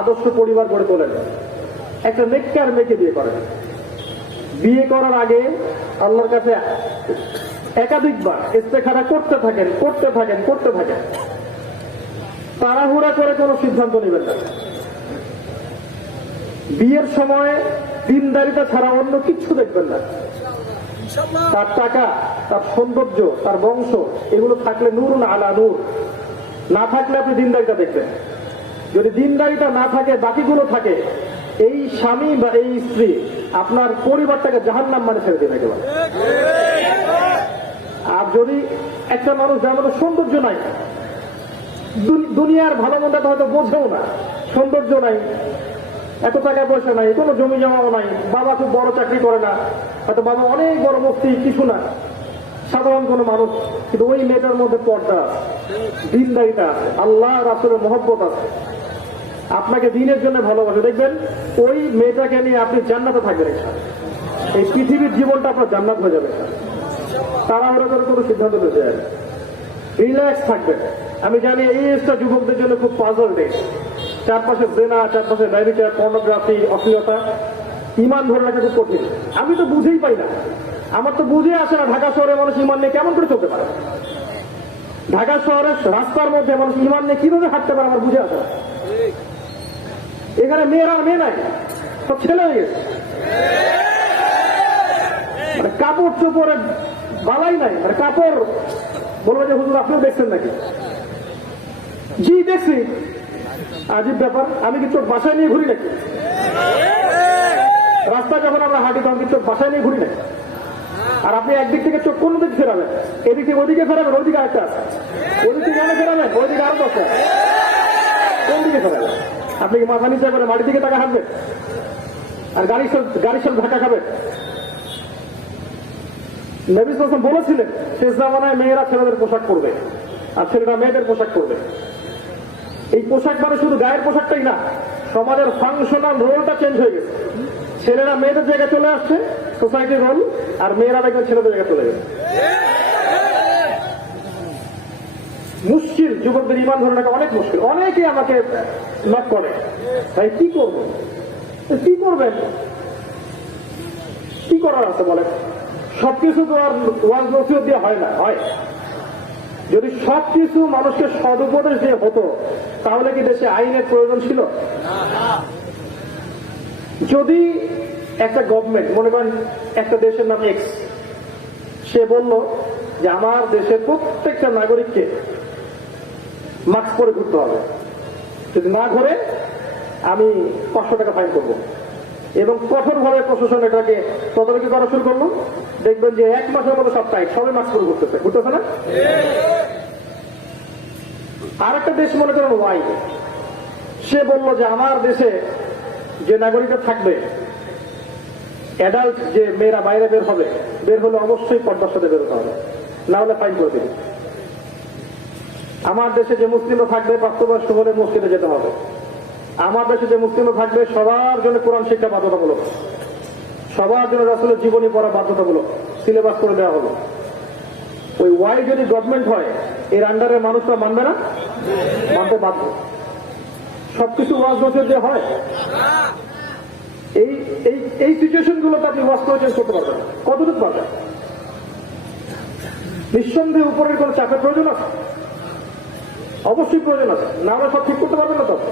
আদর্শ পরিবার গড়ে তোলেন, একটা নেককার মেয়েকে বিয়ে করেন। বিয়ে করার আগে আল্লাহর কাছে একাধিকবার ইস্তেখারা করতে থাকেন। তাড়াহুড়া করে কোনো সিদ্ধান্ত নেবেন না। বিয়ের সময় দিনদারিতা ছাড়া অন্য কিচ্ছু দেখবেন না। তার টাকা, তার সৌন্দর্য, তার বংশ, এগুলো থাকলে নূরুন আলা নূর, না থাকলে আপনি দিনদারিতা দেখবেন। যদি দিনদারিতা না থাকে, বাকিগুলো থাকে, এই স্বামী বা এই স্ত্রী আপনার পরিবারটাকে জাহান্নাম মানে ছেড়ে দেবে একেবারে। আর যদি একটা মানুষ যার মধ্যে সৌন্দর্য নাই, দুনিয়ার ভালো মন্দ হয়তো বোঝেও না, সৌন্দর্য নাই, এত টাকা পয়সা নাই, কোনো জমি জমাও নাই, বাবা খুব বড় চাকরি করে না, হয়তো বাবা অনেক বড় মুফতি, কিছু না, সাধারণ কোনো মানুষ, কিন্তু ওই মেয়েটার মধ্যে পর্দা আছে, দিনদারিতা আছে, আল্লাহ রাসূলের মহব্বত আছে, আপনাকে দিনের জন্য ভালোবাসে, দেখবেন ওই মেয়েটাকে নিয়ে আপনি জান্নাতে থাকবেন। এই পৃথিবীর জীবনটা আপনার জান্নাত হয়ে যাবে। তাড়াহুড়ো করে কোনো সিদ্ধান্ত নিতে যাবে, রিল্যাক্স থাকবেন। আমি জানি এই এজটা যুবকদের জন্য খুব পাজল ডে। চারপাশে জেনা, চারপাশে ব্যভিচার, পর্নোগ্রাফি, অশ্লীলতা, ইমান ধরে রাখা খুব কঠিন। আমি তো বুঝেই পাই না, আমার তো বুঝে আসে না ঢাকা শহরে মানুষ ইমান নিয়ে কেমন করে চলতে পারে। ঢাকা শহরের রাস্তার মধ্যে মানুষ ইমান নিয়ে কিভাবে হাঁটতে পারে আমার বুঝে আসে না। এখানে মেয়েরা মেয়ে নাই, সব ছেলে হয়ে গেছে, মানে কাপড় চোপড়ে বালাই নাই, মানে কাপড় বলবো যে হুজুর আপনিও দেখছেন নাকি? জি দেখছি। আজীব ব্যাপার, আমি কি চোখ বাসায় নিয়ে ঘুরি নাকি? রাস্তা যখন আমরা হাঁটি তখন কি চোখ বাসায় নিয়ে ঘুরি নাকি? আর আপনি একদিক থেকে চোখ কোন দিকে ফেরাবেন? এদিক থেকে ওদিকে ফেরাবেন, ওইদিকে আরেকটা আছে, ওদিক থেকে কেন ফেরাবেন, ওইদিকে আরো দশটা, কোন দিকে ফেরাবেন? আপনি কি মাথা নিচে করে মাটির দিকে টাকা হাঁটবেন আর গাড়ির সাথে ধাক্কা খাবেন? নবী সাল্লাল্লাহু আলাইহি ওয়াসাল্লাম বলেছিলেন শেষ জামানায় মেয়েরা ছেলেদের পোশাক পরবে আর ছেলেরা মেয়েদের পোশাক পরবে। এই পোশাক মানে শুধু গায়ের পোশাকটাই না, সমাজের ফাংশনাল রোলটা চেঞ্জ হয়ে গেছে। ছেলেরা মেয়েদের জায়গায় চলে আসছে সোসাইটির রোল, আর মেয়েরা দেখবেন ছেলেদের জায়গায় চলে গেছে। মুশকিল, যুবকদের ইমান ধরে রাখা অনেক মুশকিল। অনেকে আমাকে নক করে, ভাই কি করবো? কি করবেন? কি করার আছে বলেন? সবকিছু তো আর ওয়াজ নসিহত দিয়ে হয় না। হয় যদি সবকিছু মানুষকে সদুপদেশ দিয়ে হতো, তাহলে কি দেশে আইনের প্রয়োজন ছিল? যদি একটা গভর্নমেন্ট, মনে করেন একটা দেশের নাম এক্স, সে বলল যে আমার দেশের প্রত্যেকটা নাগরিককে মাস্ক পরে ঘুরতে হবে, যদি না ঘুরে আমি 500 টাকা ফাইন করবো, এবং কঠোরভাবে প্রশাসন এটাকে তদারকি করা শুরু করলো, দেখবেন যে 1 মাসের মতো সবাই মাস্ক পরে ঘুরতেছে না? আর একটা দেশ মনে করেন ওয়াই, সে বলল যে আমার দেশে যে নাগরিকরা থাকবে, অ্যাডাল্ট যে মেয়েরা বাইরে বের হলে অবশ্যই পর্দার সাথে বেরোতে হবে, না হলে ফাইন করে দেবে। আমার দেশে যে মুসলিমরা থাকবে প্রাপ্তবয়স্ক হলে মসজিদে যেতে হবে। আমার দেশে যে মুসলিমরা থাকবে সবার জন্য কোরআন শিক্ষা বাধ্যতামূলক, সবার জন্য রাসূলের জীবনী পড়া বাধ্যতামূলক, সিলেবাস করে দেওয়া হলো। ওই ওয়াই যদি গভর্নমেন্ট হয়, এর আন্ডারে মানুষরা মানবে না? মানতে বাধ্য। সবকিছু ওয়াজ নসিহত দিয়ে হয়? এই সিচুয়েশন গুলোতে আপনি ওয়াজ করে চেঞ্জ করতে পারবেন, কতটুকু পারবেন? নিঃসন্দেহে উপরের কোন চাপের প্রয়োজন আছে? অবশ্যই প্রয়োজন আছে, না আমরা সব ঠিক করতে পারবেন না। তবে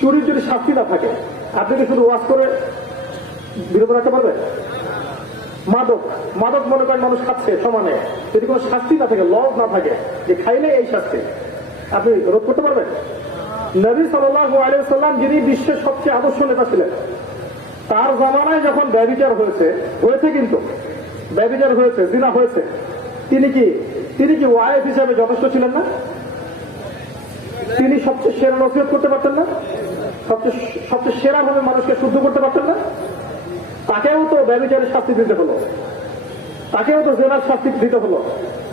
চুরির যদি শাস্তি না থাকে, আপনি কি শুধু ওয়াজ করে বিরত রাখতে পারবেন? মাদক মনে করেন মানুষ খাচ্ছে সমানে, যদি কোনো শাস্তি না থাকে, লজ না থাকে যে খাইলে এই শাস্তি, আপনি রোধ করতে পারবেন? নবী সাল্লাল্লাহু আলাইহি ওয়াসাল্লাম যিনি বিশ্বের সবচেয়ে আদর্শ নেতা ছিলেন, তার জামানায় যখন ব্যভিচার হয়েছে, কিন্তু ব্যভিচার হয়েছে, জিনা হয়েছে, তিনি কি ওয়াইফ হিসাবে যথেষ্ট ছিলেন না? তিনি সবচেয়ে সেরা নসিহত করতে পারতেন না? সবচেয়ে সেরা ভাবে মানুষকে শুদ্ধ করতে পারতেন না? তাকেও তো ব্যভিচারের শাস্তি দিতে হলো, তাকেও তো জেনার শাস্তি দিতে হলো,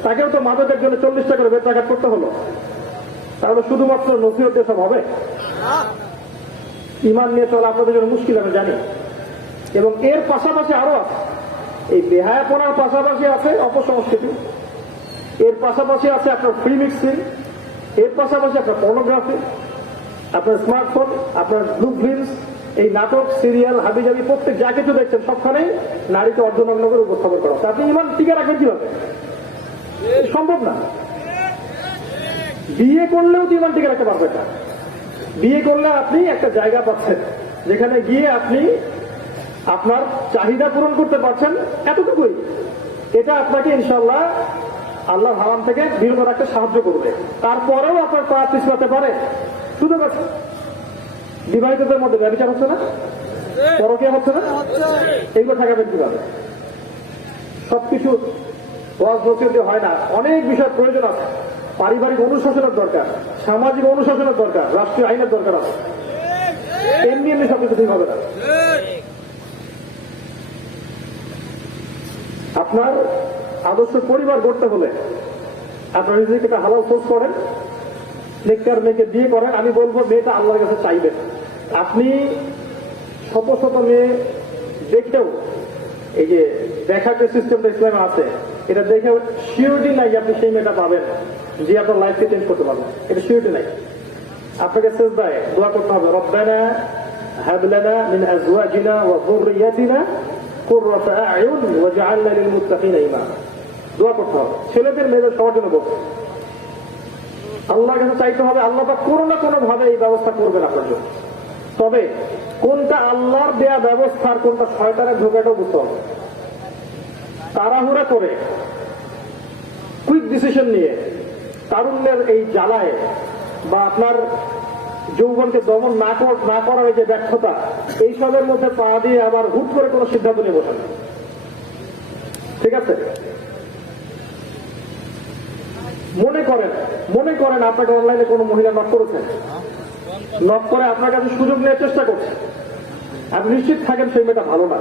তাকেও তো মাদকের জন্য 40 টাকা করে বেত্রাঘাত করতে হলো। তাহলে শুধুমাত্র নসিহত দিয়ে সব হবে? ইমান নিয়ে চলা আপনাদের জন্য মুশকিল, আমি জানি। এবং এর পাশাপাশি আরো আছে, এই বেহায়াপনার পাশাপাশি আছে অপসংস্কৃতি, এর পাশাপাশি আছে আপনার ফ্রি মিক্সিং, এর পাশাপাশি আপনার পর্নোগ্রাফি, আপনার স্মার্টফোন, আপনার ব্লু ফিল্মস, এই নাটক, সিরিয়াল, হাবিজাবি প্রত্যেক যা কিছু দেখছেন সবখানেই নারীকে অর্ধনগ্ন করে উপস্থাপন করা হচ্ছে। আপনি ইমান টিকে রাখবেন কিভাবে? সম্ভব না। বিয়ে করলেও তো ইমান টিকে রাখতে পারবেন না। বিয়ে করলে আপনি একটা জায়গা পাচ্ছেন যেখানে গিয়ে আপনি আপনার চাহিদা পূরণ করতে পারছেন, এতটুকুই। এটা আপনাকে ইনশাল্লাহ আল্লাহর হারাম থেকে বিরত রাখতে সাহায্য করবে। তারপরেও আপনার পা পিছলাতে পারে, সুযোগ আছে। বিবাহিতদের মধ্যে ব্যবচার হচ্ছে না, পরকীয়া হচ্ছে না, এইগুলো ঠেকাবেন কিভাবে? সবকিছু ওয়াজ নসিহতে হয় না, অনেক বিষয়ের প্রয়োজন আছে। পারিবারিক অনুশাসনের দরকার, সামাজিক অনুশাসনের দরকার, রাষ্ট্রীয় আইনের দরকার আছে। এমনি এমনি সবকিছু ঠিক হবে না। আপনার আদর্শ পরিবার গড়তে হলে আপনার নিজেকে একটা হালাল সোর্স করেন, নেককার মেয়েকে বিয়ে করেন। আমি বলবো মেয়েটা আল্লাহর কাছে চাইবেন। আপনি শত শত মেয়ে দেখেও এই যে দেখার যে সিস্টেমটা ইসলামে আছে, এটা দেখে সিউরিটি নাই যে আপনি সেই মেয়েটা পাবেন যে আপনার লাইফকে চেঞ্জ করতে পারবেন। এটা সিউরিটি নাই। আপনাকে সিজদায় দোয়া করতে হবে, রব্বানা হাব লানা মিন আজওয়াজিনা ওয়া যুররিয়াতিনা কুররাতা আ'য়ুন ওয়াজআলনা লিল মুত্তাকিনা ইমামা। দোয়া করতে হবে ছেলেদের মেয়েদের সবার জন্য। বলতে আল্লাহর কাছে চাইতে হবে, আল্লাহ পাক কোনো না কোনো ভাবে এই ব্যবস্থা করবেন আপনার জন্য। তবে কোনটা আল্লাহর দেয়া ব্যবস্থার কোনটা শয়তানের ঢোকাটাও বুঝতে হবে। তাড়াহুড়া করে কুইক ডিসিশন নিয়ে তারুণ্যের এই জ্বালায় বা আপনার যৌবনকে দমন না করার যে ব্যর্থতা, এইসবের মধ্যে পা দিয়ে আবার হুট করে কোনো সিদ্ধান্ত নিয়ে বসেন। ঠিক আছে? মনে করেন আপনাকে অনলাইনে কোনো মহিলা নক করেছেন, নক করে আপনার কাছে সুযোগ নেওয়ার চেষ্টা করছে। আপনি নিশ্চিত থাকেন সেই মেয়েটা ভালো না।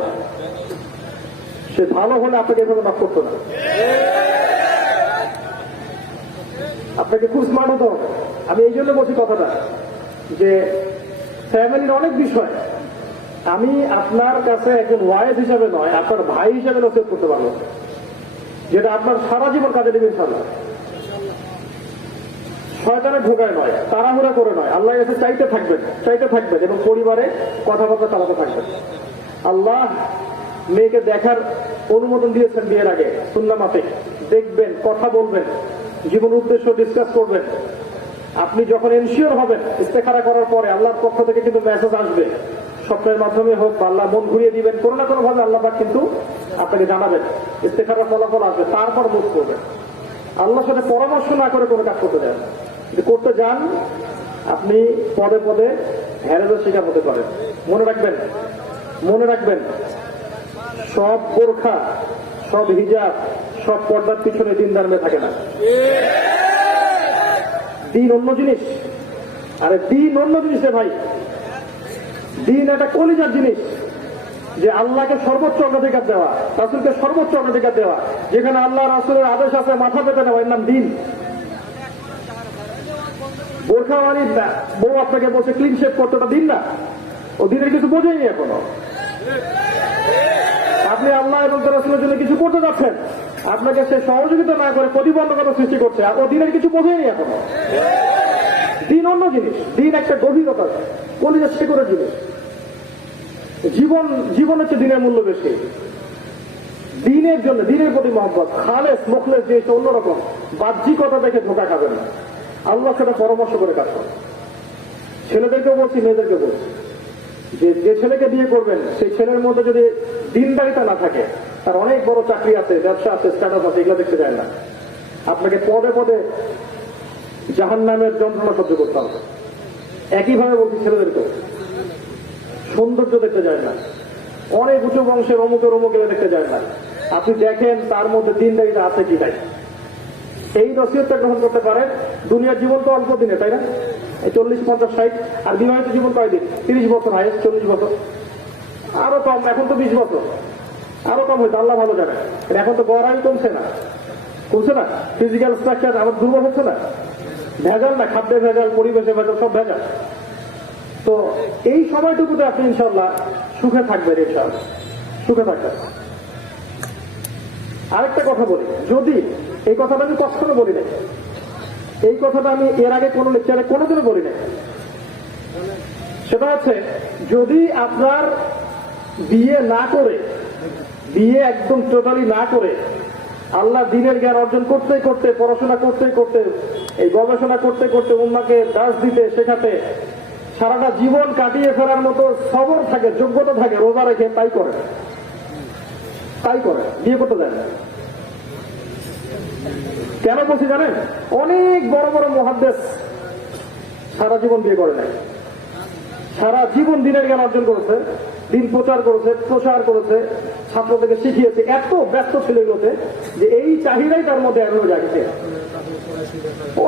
সে ভালো হলে আপনাকে এভাবে নক করতো না। আপনাকে খুব স্মার্ট হতে হবে। আমি এই জন্য বলছি কথাটা যে ফ্যামিলির অনেক বিষয় আমি আপনার কাছে একজন ওয়াইফ হিসাবে নয়, আপনার ভাই হিসাবে নসিহত করতে পারবো, যেটা আপনার সারা জীবন কাজে দেবে ইনশাআল্লাহ। শয়তানের ঢোকায় নয়, তাড়াহুড়া করে নয়, আল্লাহর কাছে চাইতে থাকবেন এবং পরিবারে কথাবার্তা চালাতে থাকবেন। আল্লাহ মেয়েকে দেখার অনুমোদন দিয়েছেন বিয়ের আগে, সুন্নাহ মাফিক দেখবেন, কথা বলবেন, জীবন উদ্দেশ্য ডিসকাস করবেন। আপনি যখন এনশিওর হবেন, ইস্তেখারা করার পরে আল্লাহর পক্ষ থেকে কিন্তু মেসেজ আসবে, স্বপ্নের মাধ্যমে হোক বা আল্লাহ মন ঘুরিয়ে দিবেন, কোনো না কোনো ভাবে আল্লাহ পাক কিন্তু আপনাকে জানাবেন, ইস্তেখারার ফলাফল আসবে। তারপর মুখ করবেন। আল্লাহর সাথে পরামর্শ না করে কোনো কাজ করতে যান। যদি করতে যান আপনি পদে পদে হ্যারেজের শিকার হতে পারেন। মনে রাখবেন সব বোরখা, সব হিজাব, সব পর্দার পিছনে দিনদার মেয়ে থাকে না। দিন অন্য জিনিস। আরে দিন অন্য জিনিস রে ভাই। দিন একটা কলিজার জিনিস, যে আল্লাহকে সর্বোচ্চ অগ্রাধিকার দেওয়া, রাসূলকে সর্বোচ্চ অগ্রাধিকার দেওয়া। যেখানে আল্লাহ রাসূলের আদেশ আছে মাথা পেতে নেওয়া, এর নাম দিন। বোরখাওয়ালি বউ আপনাকে বলছে ক্লিন শেভ করতে, ওটা দিন না? ও দিনের কিছু বোঝেনি এখনো। আপনি আল্লাহ এবং রাসূলের জন্য কিছু করতে যাচ্ছেন, আপনাকে সে সহযোগিতা না করে প্রতিবন্ধকতা সৃষ্টি করছে, আর ও দিনের কিছু বোঝেনি এখনো। দিন অন্য জিনিস। দিন একটা গভীরতা, কলিজার শেকড়ের জিনিস। জীবন হচ্ছে দিনের মূল্য বেশি। দিনের জন্য, দিনের প্রতি মহব্বত, খালেস মুখলেস যে অন্যরকম। বাহ্যিকতা দেখে ধোঁকা খাবেন না, আল্লাহর সাথে পরামর্শ করে কাজ করেন। ছেলেদেরকেও বলছি, মেয়েদেরকে বলছি, যে ছেলেকে বিয়ে করবেন সেই ছেলের মধ্যে যদি দিনদারিতা না থাকে, তার অনেক বড় চাকরি আছে, ব্যবসা আছে, স্ট্যাটাস আছে, এগুলো দেখতে যায় না। আপনাকে পদে পদে জাহান্নামের যন্ত্রণা সহ্য করতে হবে। একইভাবে বলছি ছেলেদেরকে, সৌন্দর্য দেখতে যায় না, অনেক উঁচু বংশের অমুকের দেখতে যায় না। আপনি দেখেন তার মধ্যে দিনদারিতা আছে কি নাই। এই নসিহতটা গ্রহণ করতে পারেন। দুনিয়ার জীবন তো অল্প দিনে, তাই না? 40, 50, 60। আর বিবাহিত জীবন কয়দিন? 30 বছর, হয় 40 বছর, আরো কম। এখন তো 20 বছর, আরো কম হয়তো, আল্লাহ ভালো জানে। এখন তো গড়াই কমছে না, ফিজিক্যাল স্ট্রাকচার আমার দুর্বল হচ্ছে না। ভেজাল না, খাদ্যে ভেজাল, পরিবেশে ভেজাল, সব ভেজাল। তো এই সময়টুকুতে আপনি ইনশাল্লাহ সুখে থাকবেন, ইনশাল্লাহ সুখে থাকবেন। আরেকটা কথা বলি, যদি এই কথাটা আমি কখনো বলি নাই, এই কথাটা আমি এর আগে কোনো লেকচারে কোনোদিনও বলি নাই। সেটা হচ্ছে যদি আপনার বিয়ে না করে, বিয়ে একদম টোটালি না করে আল্লাহ দ্বীনের জ্ঞান অর্জন করতে করতে, পড়াশোনা করতে করতে, এই গবেষণা করতে করতে, উম্মাকে দাস দিতে শেখাতে সারাটা জীবন কাটিয়ে ফেরার মতো সবর থাকে, যোগ্যতা থাকে, রোজা রেখে তাই করে, বিয়ে করতে দেয় না। কেন বলছি জানেন? অনেক বড় বড় মুহাদ্দিস সারা জীবন বিয়ে করে নাই, সারা জীবন দ্বীনের জ্ঞান অর্জন করেছে, দিন প্রচার করেছে, ছাত্রদেরকে শিখিয়েছে, এত ব্যস্ত ছিল এগুলোতে যে এই চাহিদাই তার মধ্যে এখনো জাগছে।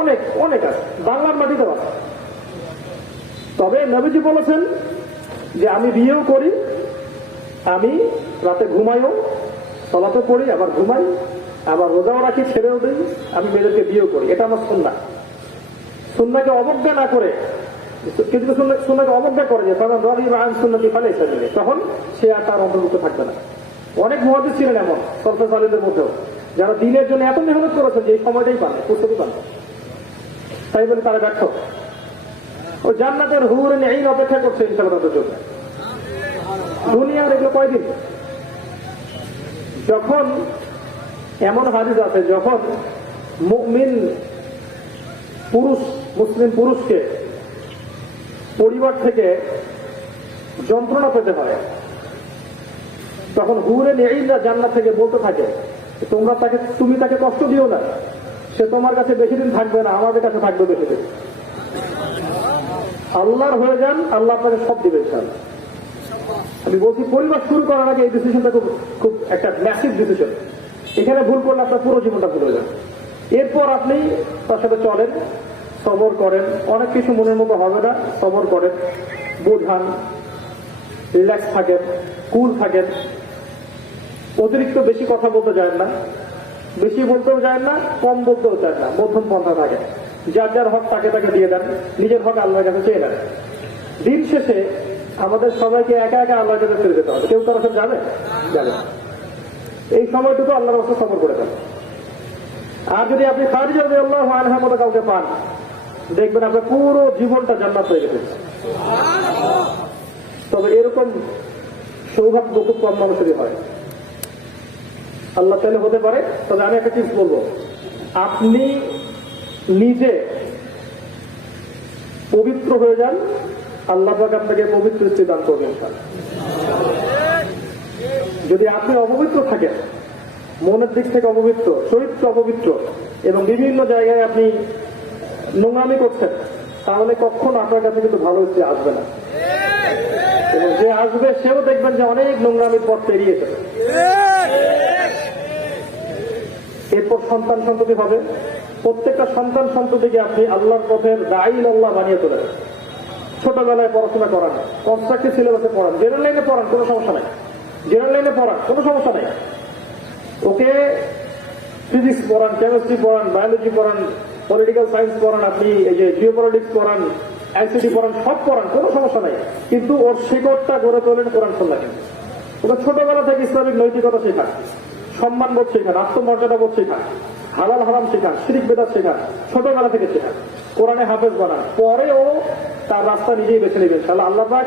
অনেক অনেক আছে, বাংলার মাটিতে আছে। তবে নবীজি বলেছেন যে আমি বিয়েও করি, আমি রাতে ঘুমাইও, সালাতও করি, আবার ঘুমাই, আবার রোজাও রাখি, ছেড়েও দিই, আমি মেয়েদেরকে বিয়েও করি। এটা আমার সুন্নাহ। সুন্নাহকে অবজ্ঞা না করে, কিন্তু সুন্নাহকে অবজ্ঞা করে যে তখন সে আর তার অন্তর্ভুক্ত থাকবে না। অনেক মুহাদ্দিস ছিলেন এমন সলফে সালেহদের মধ্যেও যারা দ্বীনের জন্য এত মেহনত করেছেন যে এই সময়টাই পান, পুস্তকই পান, তাই বলে তারা ব্যর্থ। ও জান্নাতের হুর এই অপেক্ষা করছে ইনশাআল্লাহ জন্য। দুনিয়ার এগুলো কয়দিন? যখন এমন হাদিস আছে, যখন মুমিন পুরুষ, মুসলিম পুরুষকে পরিবার থেকে যন্ত্রণা পেতে হয়, তখন হুরে নেইরা জান্নাত থেকে বলতে থাকে তুমি তাকে কষ্ট দিও না, সে তোমার কাছে বেশি দিন থাকবে না, আমাদের কাছে থাকবে বেশি দিন। আল্লাহর হয়ে যান, আল্লাহ আপনাকে সব দিবে। আমি বলছি পরিবার শুরু করার আগে এই ডিসিশনটা খুব একটা ম্যাসিভ ডিসিশন। এখানে ভুল করলে আপনার পুরো জীবনটা ভুল হয়ে যাবে। এরপর আপনি তার সাথে চলেন, সবর করেন, অনেক কিছু মনের মতো হবে না, সবর করেন, বোঝান, রিল্যাক্স থাকেন, কুল থাকেন, অতিরিক্ত বেশি কথা বলতে যায় না, বেশি বলতেও যায় না, কম বলতেও চায় না, মধ্যম পন্থা থাকে। যার যার হক তাকে তাকে দিয়ে দেন, নিজের হক আল্লাহর কাছে চেয়ে নেন। দিন শেষে আমাদের সবাইকে একা একা আল্লাহর কাছে ফিরে যেতে হবে, কেউ কারোর সাথে যাবে। এই সময়টুকু আল্লাহর রাস্তা সফর করে দেন। আর যদি আপনি খাদিজা রাদিয়াল্লাহু আনহার মতো কাউকে পান, দেখবেন আপনার পুরো জীবনটা জান্নাত হয়ে গেছে। তবে এরকম সৌভাগ্য খুব কম মানুষেরই হয়। আল্লাহ চাইলে হতে পারে। তবে আমি একটা টিপস বলবো, আপনি নিজে পবিত্র হয়ে যান, আল্লাহ পাক আপনাকে পবিত্র স্ত্রী দান করবেন। যদি আপনি অপবিত্র থাকেন, মনের দিক থেকে অপবিত্র, চরিত্র অপবিত্র, এবং বিভিন্ন জায়গায় আপনি নোংরামি করছেন, তাহলে কখনো আপনার কাছে কিন্তু ভালো স্ত্রী আসবে না। এবং যে আসবে সেও দেখবেন যে অনেক নোংরামির পথ পেরিয়েছে। এরপর সন্তান সন্ততি হবে, প্রত্যেকটা সন্তান সন্ততিকে আপনি আল্লাহর পথের দাঈল আল্লাহ বানিয়ে তোলেন। ছোটবেলায় পড়াশোনা করান, কনস্ট্রাকটিভ সিলেবাসে পড়ান, জেনারেল লাইনে পড়ান, কোনো সমস্যা নাই, জেনারেল লাইনে পড়ান, কোনো সমস্যা নাই। ওকে ফিজিক্স পড়ান, কেমিস্ট্রি পড়ান, বায়োলজি পড়ান, পলিটিক্যাল সায়েন্স পড়ান, আপনি এই যে জিওপলিটিক্স পড়ান, আইসিটি পড়ান, সব পড়ান, কোনো সমস্যা নাই। কিন্তু ওর শিকড়টা গড়ে তোলেন কোরআন সুন্নাহকে। ওকে ছোটবেলা থেকে ইসলামিক নৈতিকতা শেখান, সম্মান বোধ শেখান, আত্মমর্যাদা বোধ শেখান, হালাল হারাম শেখান, শিরিক বিদআত শেখান, ছোটবেলা থেকে শেখান, কোরআনে হাফেজ বানান। পরে ও তার রাস্তা নিজেই বেছে নেবেন ইনশাআল্লাহ। আল্লাহ পাক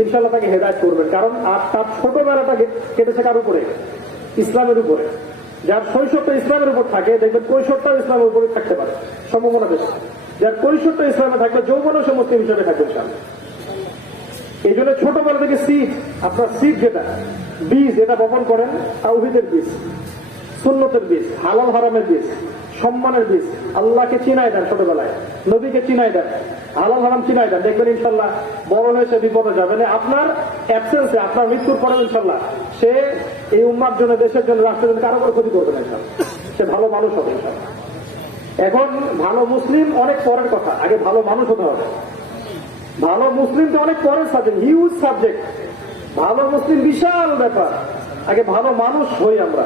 ইনশাআল্লাহ তাকে হেদায়েত করবেন। কারণ আর তার ছোটবেলাটা কেটেছে কার উপরে? ইসলামের উপরে। যার শৈশবটা ইসলামের উপর থাকে, দেখবেন কৈশোরটা ইসলামের উপরে থাকতে পারে, সম্ভাবনা বেশি। যার কৈশোরটা ইসলামে থাকবে, যৌবনও সে মুসলিম হিসেবে থাকবে ইনশাআল্লাহ। এই জন্য ছোটবেলা থেকে সিড, আপনার সিড যেটা বীজ, এটা বপন করেন, তাওহীদের বীজ, সুন্নতের বীজ, হালাল হারামের বীজ, সম্মানের বীজ। আল্লাহকে চিনাই দেন ছোটবেলায়, নবীকে চিনাই দেন, হালাল হারাম চিনাই দেন। দেখবেন ইনশাল্লাহ বড় হয়ে সে বিপদে যাবে না। আপনার অ্যাবসেন্সে, আপনার মৃত্যুর পরে ইনশাল্লাহ সে এই উম্মার জন্য, দেশের জন্য, রাষ্ট্রের জন্য কারো করে ক্ষতি করবে না ইনশাল্লাহ। সে ভালো মানুষ হবে ইনশাল্লাহ। এখন ভালো মুসলিম অনেক পরের কথা, আগে ভালো মানুষ হতে হবে। ভালো মুসলিম তো অনেক পরের সাবজেক্ট, হিউজ সাবজেক্ট। ভালো মুসলিম বিশাল ব্যাপার, আগে ভালো মানুষ হই আমরা।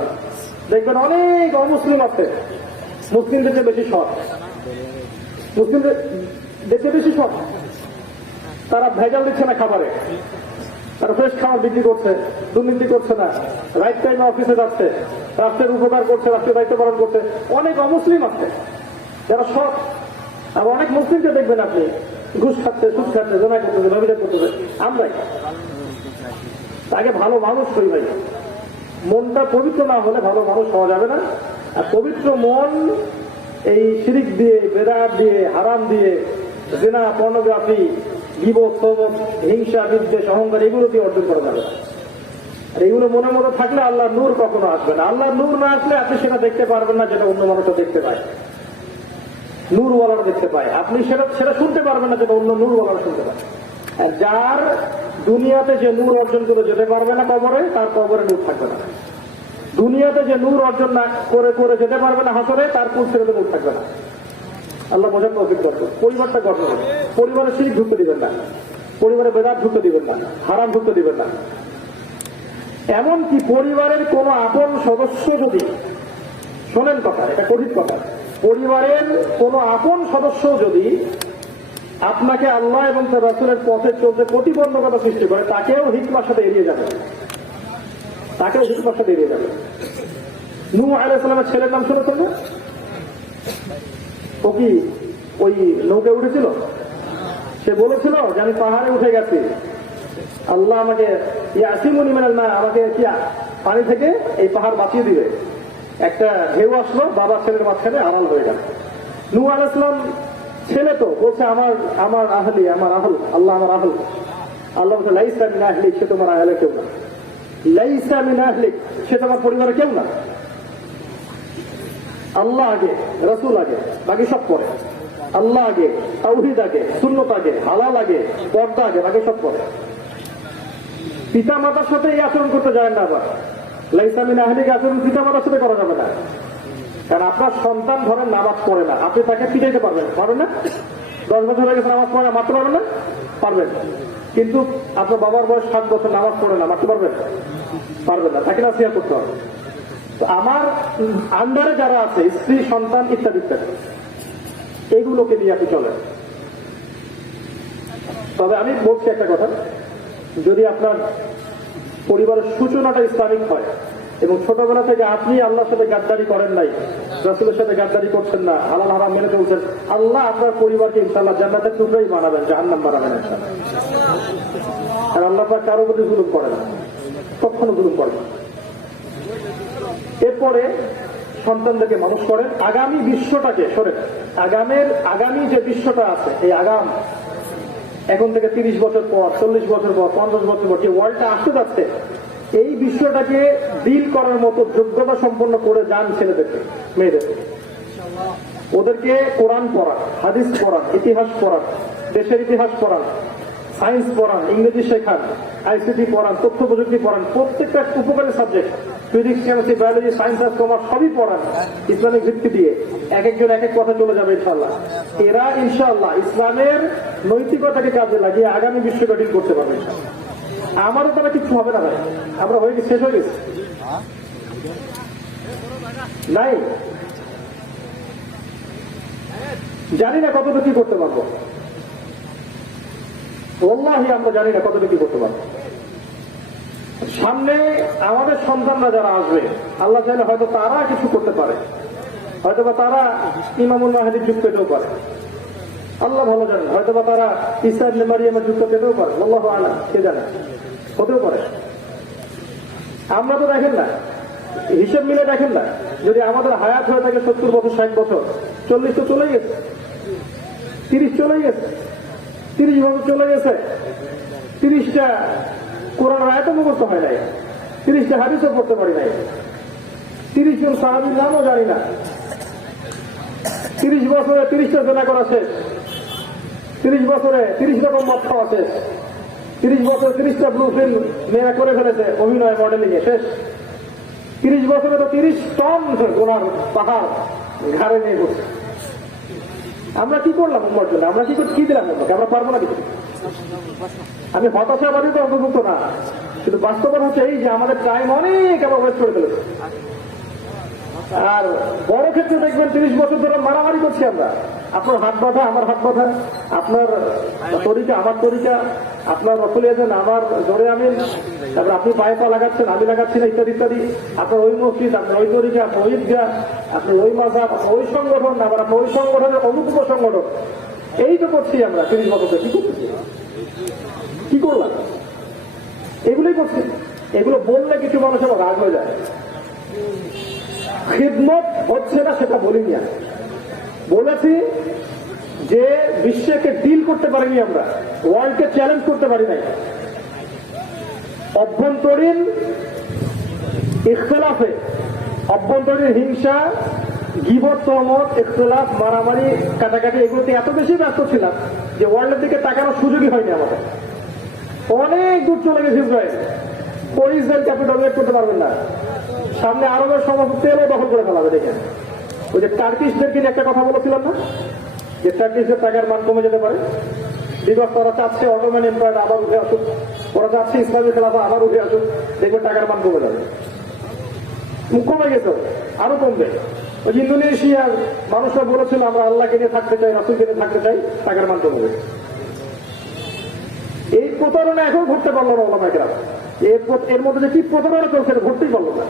দেখবেন অনেক অমুসলিম আছে, মুসলিমদের চেয়ে বেশি সৎ, মুসলিমদের চেয়ে বেশি সৎ। তারা ভেজাল দিচ্ছে না খাবারে, তারা ফ্রেশ খাবার বিক্রি করছে, দুর্নীতি করছে না, রাইট টাইমে অফিসে যাচ্ছে, রাষ্ট্রের উপকার করছে, রাষ্ট্রের দায়িত্ব পালন করছে। অনেক অমুসলিম আছে যারা সৎ। আবার অনেক মুসলিমকে দেখবেন আপনি ঘুষ খাচ্ছে, সুদ খাচ্ছে, জমা করতেছে, ব্যবচার করতেছে আমরাই। তাকে ভালো মানুষ হই ভাই। মনটা পবিত্র না হলে ভালো মানুষ হওয়া যাবে না। আর পবিত্র মন এই শিরিক দিয়ে, বেদাত দিয়ে, হারাম দিয়ে, জিনা, পর্নোগ্রাফি, গীবত, সবত, হিংসা, বিদ্বেষ, অহংকার এগুলো দিয়ে অর্জন করা যাবে। আর এগুলো মনের মধ্যে থাকলে আল্লাহর নূর কখনো আসবে না। আল্লাহর নূর না আসলে আপনি সেটা দেখতে পারবেন না যেটা অন্য মানুষও দেখতে পায়, নূরওয়ালারা দেখতে পায়। আপনি সেটা শুনতে পারবেন না যেটা অন্য নূরওয়ালারা শুনতে পায়। আর যার দুনিয়াতে যে নূর অর্জন করে যেতে পারবে না কবরে, তার কবরে নূর থাকবে না। দুনিয়াতে যে নূর অর্জন না করে করে যেতে পারবে না হাসরে, তার কুল ছেড়ে নূর থাকবে না। আল্লাহ বোঝার তৌফিক করবে। পরিবারটা গঠন হবে। পরিবারে শিরক ঢুকতে দিবেন না, পরিবারে বেদাত ঢুকতে দিবেন না, হারাম ঢুকতে দিবেন না। এমনকি পরিবারের কোন আপন সদস্য যদি, শোনেন কথা, এটা কঠিন কথা, পরিবারের কোন আপন সদস্য যদি আপনাকে আল্লাহ এবং তার রাসূলের পথে চলতে প্রতিবন্ধকতা সৃষ্টি করে, তাকেও হিকমার সাথে এড়িয়ে যাবে, তাকেও হিকমার সাথে এড়িয়ে যাবে। নূহ আলাইহিস সালামের ছেলের নাম শুনেছেন না? ও কি ওই নৌকে উঠেছিল? সে বলেছিল যে আমি পাহাড়ে উঠে গেছি, আল্লাহ আমাকে ইয়াসিমুনি মিনাল মা, আমাকে কি পানি থেকে এই পাহাড় বাঁচিয়ে দিবে। একটা ঢেউ আসলো, বাবা ছেলের মাঝখানে আড়াল হয়ে গেল। নূহ আলাইহিস সালাম ছেলে তো বলছে আমার আহলি, আমার আহল, আল্লাহ আমার আহল। আল্লাহ বলছে লাইসা মিন আহলিক, সে তোমার আহলে কেউ না। লাইসা মিন আহলিক, সে তোমার পরিবারে কেউ না। আল্লাহ আগে, রাসূল আগে, বাকি সব পরে। আল্লাহ আগে, তাওহীদ আগে, সুন্নাত আগে, হালাল আগে, পর্দা আগে, বাকি সব পরে। পিতা মাতার সাথে এই আচরণ করতে যায় না। আবার লাইসা মিন আহলিক আচরণ পিতা মাতার সাথে করা যাবে না। কারণ আপনার সন্তান ধরেন নামাজ পড়ে না, আপনি তাকে পিটাইতে পারবেন না? 10 বছর হয়ে গেছে নামাজ পড়ে না, মারতে পারবেন না? পারবেন। কিন্তু আপনার বাবার বয়স 7 বছর, নামাজ পড়ে না, মারতে পারবেন না। তাকে নাসিহত করতে হবে। তো আমার আন্ডারে যারা আছে, স্ত্রী, সন্তান ইত্যাদি ইত্যাদি, এইগুলোকে নিয়ে আপনি চলেন। তবে আমি বলছি একটা কথা, যদি আপনার পরিবারের সূচনাটা ইসলামিক হয় এবং ছোটবেলা থেকে আপনি আল্লাহর সাথে গাদ্দারি করেন নাই, রাসূলের সাথে গাদ্দারি করছেন না, হালাল হারাম মেনে চলছেন, আল্লাহ আপনার পরিবারকে ইনশাআল্লাহ জান্নাতের টুকরাই বানাবেন, জাহান্নাম বানাবেন ইনশাআল্লাহ। আর আল্লাহ পাক কারো প্রতি জুলুম করে না, কখনো জুলুম করে না। এরপরে সন্তানদেরকে মানুষ করেন। আগামী বিশ্বটাকে সরে, আগামী যে বিশ্বটা আছে, এই আগাম এখন থেকে 30 বছর পর, 40 বছর পর, 50 বছর পর যে ওয়ার্ল্ডটা আসতে যাচ্ছে, এই বিশ্বটাকে ডিল করার মতো যোগ্যতা সম্পন্ন করে যান ছেলেদেরকে, মেয়েদেরকে। ওদেরকে কোরআন পড়ান, হাদিস পড়ান, ইতিহাস পড়ান, দেশের ইতিহাস পড়ান, সায়েন্স পড়ান, ইংরেজি শেখান, আইসিটি পড়ান, তথ্য প্রযুক্তি পড়ান, প্রত্যেকটা উপকারী subject, physics, chemistry, biology, science আর কমার্স সবই পড়ান ইসলামিক ভিত্তি দিয়ে। এক একজন এক এক কথা চলে যাবে ইনশাআল্লাহ। এরা ইনশাআল্লাহ ইসলামের নৈতিকতাকে কাজে লাগিয়ে আগামী বিশ্বকে ডিল করতে পারবে। আমারও তারা কিছু হবে না ভাই, আমরা হয়ে গেছি, শেষ হয়ে গেছি, নাই, জানি না কতটুকু কি করতে পারবো। ওয়াল্লাহি আমরা জানি না কতটুকু কি করতে পারবো। সামনে আমাদের সন্তানরা যারা আসবে, আল্লাহ চাইলে হয়তো তারা কিছু করতে পারে, হয়তো বা তারা ইমামুল মাহদির যুগ পেতেও পারে, আল্লাহ ভালো জানেন। হয়তো বা তারা ঈসা ইবনে মারইয়ামের যুগ পেতেও পারে, আল্লাহু আ'লাম, কে জানে, হতেও পারে। আমরা তো দেখেন না, হিসেব মিলে দেখেন না, যদি আমাদের হায়াত হয়ে থাকে 70 বছর, 60 বছর, 40 তো চলে গেছে, 30 চলে গেছে, 30 বছর চলে গেছে, 30টা কোরআন আয়াতও মুখস্থ হয় নাই, 30টা হাদিসও পড়তে পারি নাই, 30 জন সাহাবীর নামও জানি না। 30 বছরে 30টা জেনা করা শেষ, 30 বছরে 30 রকম মদ খাওয়া শেষ, 30 বছরে 30টা ব্লু ফিল্ম মেয়েরা করে ফেলেছে অভিনয়, মডেলিং এ শেষ। 30 বছরে তো 30 টন গোনার পাহাড় ঘাড়ে নিয়ে বসে। আমরা কি করলাম উম্মার জন্য? আমরা কি দিলাম? আমরা পারবো না কিছু। আমি হতাশাবাদী তো অন্তর্ভুক্ত না, কিন্তু বাস্তবতা হচ্ছে এই যে আমাদের টাইম অনেক আবার ওয়েস্ট করে ফেলেছে। আর বড় ক্ষেত্রে দেখবেন 30 বছর ধরে মারামারি করছি আমরা, আপনার হাত বাঁধা, আমার হাত বাঁধা, আপনার তরিকা, আমার তরিকা, আপনার রসুলিয়াছেন, আমার জোরে আমিন, তারপরে আপনি পায়ে পা লাগাচ্ছেন, আমি লাগাচ্ছি না, ইত্যাদি ইত্যাদি। আপনার ওই মসজিদ, আপনার ওই তরিকা, আপনার ওই ঈদগাহ, আপনি ওই মাযহাব, ওই সংগঠন, আবার আপনার ওই সংগঠনের অনুকূল সংগঠন, এই তো করছি আমরা 30 বছর ধরে। কি করতেছি, কি করলাম? এগুলোই করছি। এগুলো বললে কিছু মানুষ আবার রাগ হয়ে যায়। খিদমত হচ্ছে না সেটা বলিনি, বলেছি যে বিশ্বকে ডিল করতে পারিনি, আমরা ওয়ার্ল্ডকে চ্যালেঞ্জ করতে পারি নাই। অভ্যন্তরীণ ইখতলাফে, অভ্যন্তরীণ হিংসা, গীবত, তহমত, ইখতলাফ, মারামারি, কাটাকাটি, এগুলোতে এত বেশি ব্যস্ত ছিলাম যে ওয়ার্ল্ডের দিকে তাকানোর সুযোগই হয়নি আমাদের। অনেক দূর চলে গেছে ইসরায়েল। ওই ইসরায়েল ক্যাপিটাল করতে পারবেন না। সামনে আরবের সমস্ত তেলও দখল করে ফেলাবে। দেখেন, ওই যে টার্কিশদেরকে নিয়ে একটা কথা বলেছিলাম না, যে টার্কিশদের টাকার মান কমে যেতে পারে। বিগত ওরা চাচ্ছে অটোম্যান এম্পায়ার আবার উঠে আসুক, ওরা চাচ্ছে ইসলামী খেলাফা আবার উঠে আসুক, দেখবে টাকার মান কমে যাবে। কমে গেছে, আরো কমবে। ওই ইন্দোনেশিয়ার মানুষরা বলেছিল আমরা আল্লাহকে নিয়ে থাকতে চাই, রাসূলকে নিয়ে থাকতে চাই, টাকার মান কমে গেছে। এই প্রতারণা এখন ঘটতে পারলো না ওলামায়ে কেরাম। এর মধ্যে যে কি প্রতারণা চলছে এটা ঘটতেই পারলো না।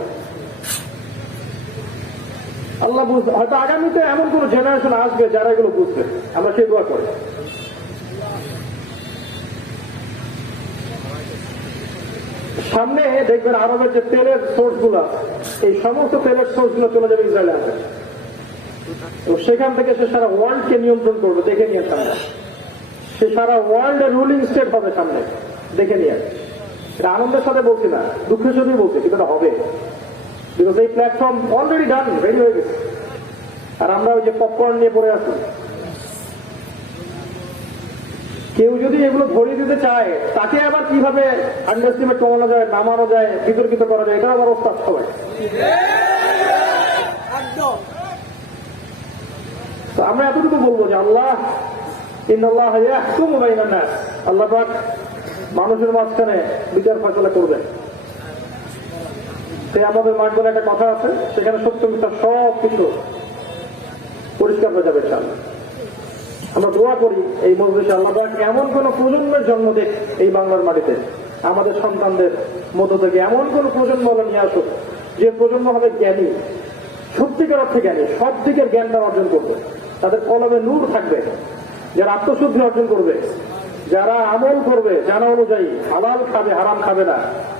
আল্লাহ বুঝতে, হয়তো আগামীতে এমন কোন জেনারেশন আসবে যারা এগুলো বুঝবে। আমরা সেই দোয়া করি। সামনে দেখবেন আরবের যে তেলের সোর্স গুলা, এই সমস্ত তেলের সোর্স গুলো চলে যাবে ইসরায়েলে আসবে। তো সেখান থেকে সে সারা ওয়ার্ল্ডকে নিয়ন্ত্রণ করবে। দেখে নিয়ে সামনে সে সারা ওয়ার্ল্ডের রুলিং স্টেট হবে সামনে। দেখে নিয়ে, এটা আনন্দের সাথে বলছি না, দুঃখের সাথেই বলছি, কিন্তু এটা হবে। বিকজ এই প্ল্যাটফর্ম অলরেডি ডান, রেডি হয়ে গেছে। আর আমরা ওই যে পপকর্ন নিয়ে পড়ে আছি। কেউ যদি এগুলো ধরিয়ে দিতে চায়, তাকে আবার কিভাবে আন্ডারস্টিমেট কমানো যায়, নামানো যায়, বিতর্কিত করা যায়, এটা আবার ওস্তাদ সবাই। তো আমরা এতটুকু বলবো যে আল্লাহ ইন্নাল্লাহ ইয়াহকুমু বাইনান নাস, আল্লাহ পাক মানুষের মাঝখানে বিচার ফয়সালা করবেন। সে আমাদের মাঠ বলে একটা কথা আছে, সেখানে সত্য মিথ্যা সব কিছু পরিষ্কার হয়ে যাবে ইনশাআল্লাহ। আমরা দোয়া করি এই মজলিসে আল্লাহ পাক এমন কোন প্রজন্মের জন্ম দেখ এই বাংলার মাটিতে, আমাদের সন্তানদের মধ্য থেকে এমন কোন প্রজন্ম নিয়ে আসুক যে প্রজন্ম হবে জ্ঞানী, সত্যিকার অর্থে জ্ঞানী, সব দিকের জ্ঞানটা অর্জন করবে। তাদের কলমে নূর থাকবে, যারা আত্মশুদ্ধি অর্জন করবে, যারা আমল করবে জানা অনুযায়ী, হালাল খাবে, হারাম খাবে না,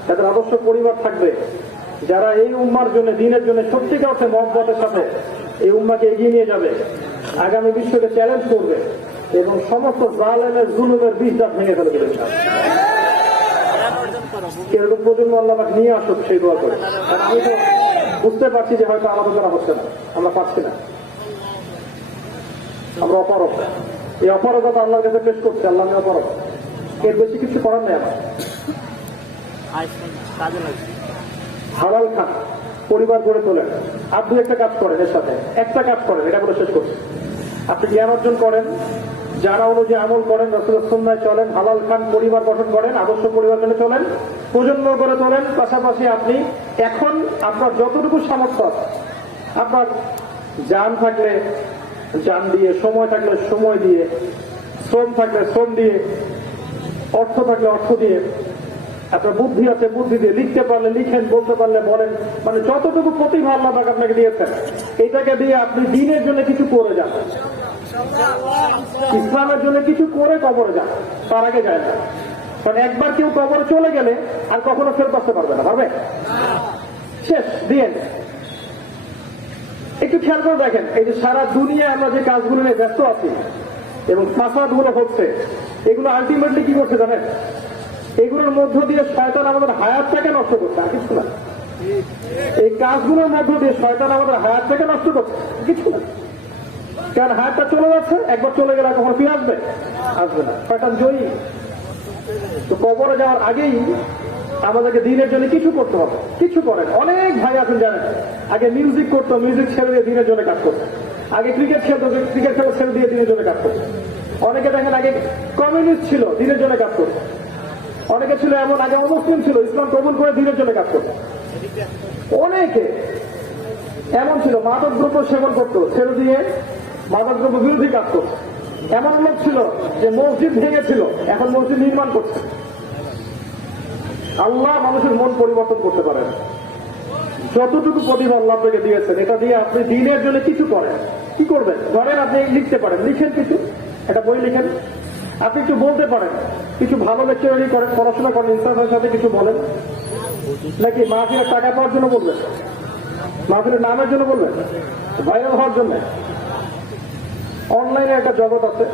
তাদের আদর্শ পরিবার থাকবে, যারা এই উম্মার জন্য, দিনের জন্য সত্যিকার অর্থে মহব্বতের সাথে এই উম্মাকে এগিয়ে নিয়ে যাবে, আগামী বিশ্বকে চ্যালেঞ্জ করবে এবং সমস্ত জালেমের জুলুমের বীজটা ভেঙে ফেলে দেবে। এরকম প্রজন্ম আল্লাহ পাক নিয়ে আসুক, সেই দোয়া করে। আর আমি তো বুঝতে পারছি যে হয়তো আমাদের দ্বারা হচ্ছে না, আমরা পাচ্ছি না, আমরা অপারগ। এই অপারগতা আল্লাহর কাছে পেশ করছে, আল্লাহ আমি অপারগ, এর বেশি কিছু করার নেই আমার। হালাল খান, পরিবার গড়ে তোলেন, আপনি একটা কাজ করেন, এর সাথে একটা কাজ করেন, এটা বলে শেষ করছি। আপনি জ্ঞান অর্জন করেন, যারা অনুযায়ী আমল করেন, রাসূলের সুন্নায় চলেন, হালাল খান, পরিবার গঠন করেন, আদর্শ পরিবার মেনে চলেন, প্রজন্ম গড়ে তোলেন। পাশাপাশি আপনি এখন আপনার যতটুকু সামর্থ্য, আপনার জান থাকলে জান দিয়ে, সময় থাকলে সময় দিয়ে, শ্রম থাকলে শ্রম দিয়ে, অর্থ থাকলে অর্থ দিয়ে, আপনার বুদ্ধি আছে বুদ্ধি দিয়ে, লিখতে পারলে লিখেন, বলতে পারলে বলেন, মানে যতটুকু প্রতিভা আল্লাহ পাক আপনাকে দিয়েছেন, এটাকে দিয়ে আপনি দিনের জন্য কিছু করে যান, ইসলামের জন্য কিছু করে কবরে যান। তার আগে যায় না, কারণ একবার কেউ কবরে চলে গেলে আর কখনো ফেরত আসতে পারবে না, পারবে? শেষ, দিয়ে। একটু খেয়াল করে দেখেন, এই যে সারা দুনিয়ায় আমরা যে কাজগুলো নিয়ে ব্যস্ত আছি এবং ফাসাদ গুলো হচ্ছে, এগুলো আলটিমেটলি কি করছে জানেন? এগুলোর মধ্য দিয়ে শয়তান আমাদের হায়াতটাকে নষ্ট করছে, আর কিছু না। এই কাজগুলোর মধ্য দিয়ে শয়তান আমাদের হায়াতটাকে নষ্ট করছে, কিছু না। কারণ হায়াতটা চলে যাচ্ছে, একবার চলে গেলে কখনো ফিরে আসবে? আসবে না, শয়তান জয়ী। তো কবরে যাওয়ার আগেই আমাদেরকে দিনের জন্য কিছু করতে হবে, কিছু করেন। অনেক ভাই আছেন জানেন, আগে মিউজিক করতো, মিউজিক ছেড়ে দিয়ে দিনের জন্য কাজ করতো। আগে ক্রিকেট খেলতো, ক্রিকেট খেলা ছেড়ে দিয়ে দিনের জন্য কাজ করতো। অনেকে দেখেন আগে কমিউনিস্ট ছিল, দিনের জন্য কাজ করতো। অনেকে ছিল এমন আগে অমুসলিম ছিল, ইসলাম কবুল করে দিনের জন্য কাজ করতো। অনেকে এমন ছিল মাদক দ্রব্য সেবন করতো, ছেড়ে দিয়ে মাদক দ্রব্য বিরোধী কাজ করতো। এমন লোক ছিল যে মসজিদ ভেঙেছিল, এখন মসজিদ নির্মাণ করছে। আল্লাহ মানুষের মন পরিবর্তন করতে পারেন। যতটুকু প্রতিভা আল্লাহ আপনাকে দিয়েছেন, এটা দিয়ে আপনি দিনের জন্য কিছু করেন। কি করবেন? ধরেন আপনি লিখতে পারেন, লিখেন কিছু, একটা বই লিখেন। আপনি একটু বলতে পারেন, কিছু ভালো লেকচারারি করেন, পড়াশোনা করেন, ইনসাফের সাথে কিছু বলেন, নাকি মাহফিলের টাকা পাওয়ার জন্য বলবেন, মাহফিলের নামের জন্য বলবেন, ভাইরাল হওয়ার জন্য? অনলাইনে একটা জগৎ আছে,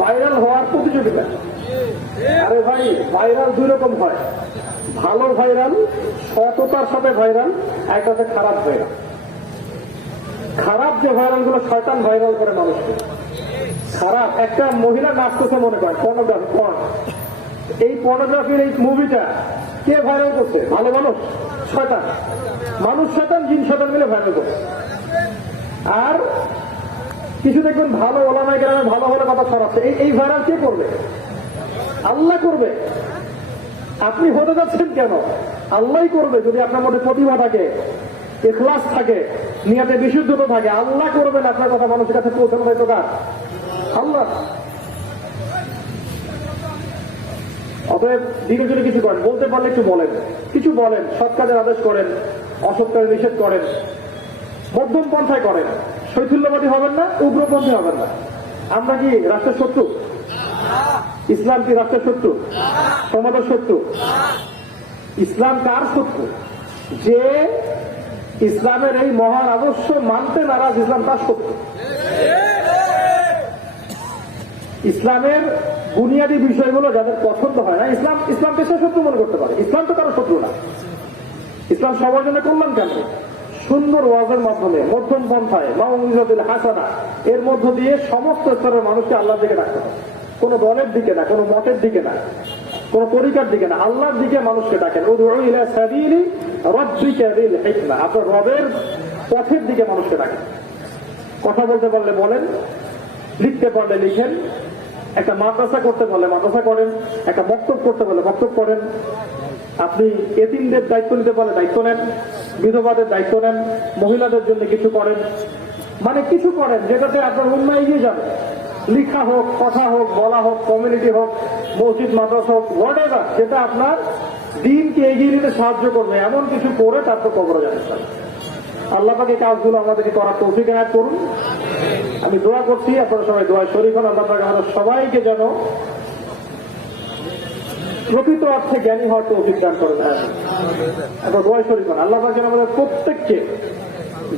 ভাইরাল হওয়ার প্রতিযোগিতা। আরে ভাই, ভাইরাল দুই রকম হয়, ভালো ভাইরাল, সততার সাথে ভাইরাল, একটা হচ্ছে খারাপ ভাইরাল। খারাপ যে ভাইরাল গুলো শয়তান ভাইরাল করে মানুষকে। খারাপ একটা মহিলা নাচতেছে মনে করেন, পর্নোগ্রাফি, এই পর্নোগ্রাফির এই মুভিটা কে ভাইরাল করছে? ভালো মানুষ, শয়তান। মানুষ শয়তান, জিন শয়তান মিলে ভাইরাল করছে। আর কিছু দেখবেন ভালো ওলামায়ে কেরামের ভালো ভালো কথা ছড়াচ্ছে, এই ভাইরাল কে করবে? আল্লাহ করবে। আপনি হতে যাচ্ছেন কেন? আল্লাহই করবে যদি আপনার মধ্যে প্রতিভা থাকে, ইখলাস থাকে, নিয়তে বিশুদ্ধতা থাকে। আল্লাহ করবেন আপনার কথা মানুষের কাছে পৌঁছানো দায়িত্ব কার? আল্লাহ। অতএব দিনে যদি কিছু করেন, বলতে পারলে একটু বলেন, কিছু বলেন, সৎ কাজের আদেশ করেন, অসৎ কাজে নিষেধ করেন, মধ্যম পন্থায় করেন। শৈথিল্যবাদী হবেন না, উগ্রপন্থী হবেন না। আমরা কি রাষ্ট্রের শত্রু? ইসলাম কি রাষ্ট্রের শত্রু? সমাজের শত্রু? ইসলাম কার শত্রু? যে ইসলামের এই মহান আদর্শ মানতে নারাজ, ইসলাম তার শত্রু। ইসলামের বুনিয়াদী বিষয়গুলো যাদের পছন্দ হয় না, ইসলামকে সে শত্রু মনে করতে পারে। ইসলাম তো কারো শত্রু না। ইসলাম সবার জন্য করলাম কেন? সুন্দর ওয়াজের মাধ্যমে, মধ্যম পন্থায়, মাউইজাতুল হাসানা, এর মধ্য দিয়ে সমস্ত স্তরের মানুষকে আল্লাহর দিকে ডাকতে হবে। কোন দলের দিকে না, কোন মতের দিকে না, কোন তরিকার দিকে না, আল্লাহর দিকে মানুষকে ডাকেন। উদউ ইলা সাবিলি রাব্বিকা বিল হিকমা, আপনার রবের পথের দিকে মানুষকে ডাকেন। কথা বলতে পারলে বলেন, লিখতে পারলে লিখেন, একটা মাদ্রাসা করতে পারলে মাদ্রাসা করেন, একটা বক্তব্য করতে পারলে বক্তব্য করেন। আপনি এতিমদের দায়িত্ব নিতে পারলে দায়িত্ব নেন, বিধবাদের দায়িত্ব নেন, মহিলাদের জন্য কিছু করেন, মানে কিছু করেন যেটাতে আপনার উন্নয়ন এগিয়ে যাবে। লিখা হোক, কথা হোক, বলা হোক, কমিউনিটি হোক, মসজিদ মাদ্রাসা হোক, হোয়াটএভার, যেটা আপনার দিনকে এগিয়ে নিতে সাহায্য করবে, এমন কিছু করে তারপর কবরে যাবেন। আল্লাহ পাক এই কাজগুলো আমাদেরকে করার তৌফিক এনায়েত করুন। আমি দোয়া করছি, আপনারা সবাই দোয়ায় শরীক হন। আল্লাহ পাক আমাদের সবাইকে যেন প্রকৃত অর্থে জ্ঞানী হওয়ার তৌফিক দান করেন। এখন দোয়ায় শরীক হন, আল্লাহ পাক যেন আমাদের প্রত্যেককে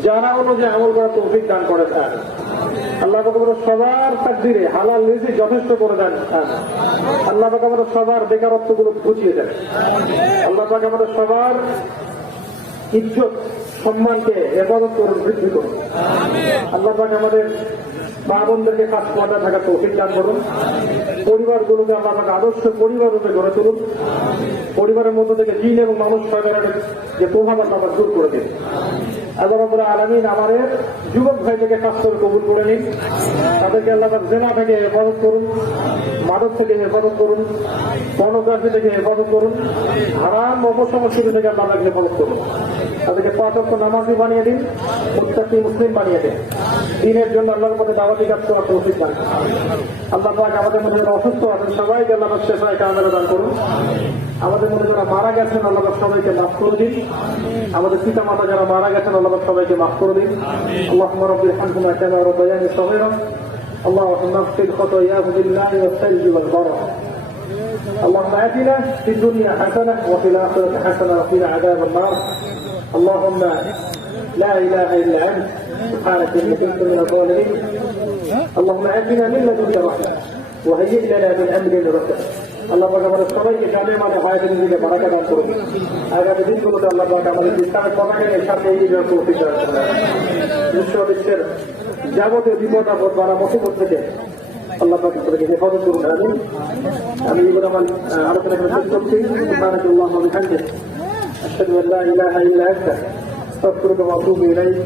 জানা অনুযায়ী আমল করার তৌফিক দান করেন। আল্লাহ পাক আমাদের সবার তাকদীরে হালাল রিজিক যথেষ্ট করে দেন। আল্লাহ পাক আমাদের সবার বেকারত্বগুলো ঘুচিয়ে দেন। আল্লাহ পাক আমাদের সবার ইজ্জত সম্মানকে হেফাজত করুন, বৃদ্ধি করুন। আল্লাহ পাক আমাদের মা বোনদেরকে কাজ পর্দায় থাকার তৌফিক দান করুন। পরিবারগুলোকে আল্লাহ পাক আদর্শ পরিবার রূপে গড়ে তুলুন। পরিবারের মধ্য থেকে জিন এবং মানুষ শয়তানের যে প্রভাব আল্লাহ পাক দূর করে দিন। আল্লাহ রাব্বুল আলামিন আমাদের যুবক ভাই থেকে কাজ করে কবুল করে নিন। তাদেরকে আল্লাহ পাক জিনা থেকে হেফাজত করুন, মাদক থেকে হেফাজত করুন, পর্নোগ্রাফি থেকে হেফাজত করুন, হারাম অপসংস্কৃতি থেকে আল্লাহ পাক হেফাজত করুন। তাদেরকে 5 ওয়াক্ত নামাজি বানিয়ে দিন, মুত্তাকি মুসলিম বানিয়ে দিন। দিনের জন্য আল্লাহর পথে দাওয়াতি কাজ করার তৌফিক দান করুন। আল্লাহ পাক আমাদের মধ্যে যারা অসুস্থ আছেন সবাইকে আল্লাহ পাক শেফায়ে কামেলা দান করুন। আমাদের মধ্যে যারা মারা গেছেন আল্লাহ পাক সবাইকে মাফ করে দিন। আমাদের পিতা মাতা যারা মারা গেছেন আল্লাহ পাক সবাইকে মাফ করে দিন। আল্লাহুম্মা রাব্বির হামহুমা কামা রাব্বায়ানি সগীরা। আল্লাহুম্মা اغفر خطاياهم بالماء والثلج والبرد. اللهم آتنا في الدنيا حسنة وفي الآخرة حسنة وقنا عذاب النار. اللهم لا إله إلا أنت سبحانك إني كنت من الظالمين. اللهم آتنا من لدنك رحمة وهيئ لنا من أمرنا رشدا. আল্লাহ পাক আমাদের সবাইকে জানে মানে হায়াতের দিকে বারাকা দান করুন। আগামী দিনগুলোতে আল্লাহ পাক আমাদের ইসলামের পতাকাকে সামনে এগিয়ে যাওয়ার তৌফিক দান করুন। বিশ্বের যাবতীয় বিপদ আপদ বাড়া মুসিবত থেকে আল্লাহ পাক আমাদেরকে হেফাজত করুন। আমি এগুলো আমার আলোচনা করে শেষ করছি। সুবহানাল্লাহি ওয়া বিহামদিহি আশহাদু আল লা ইলাহা ইল্লা আনতা আস্তাগফিরুকা ওয়া আতুবু ইলাইক।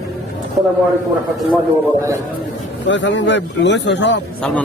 আসসালামু আলাইকুম ওয়া রাহমাতুল্লাহি ওয়া বারাকাতুহু। সালমান ভাই লইছো সব? সালমান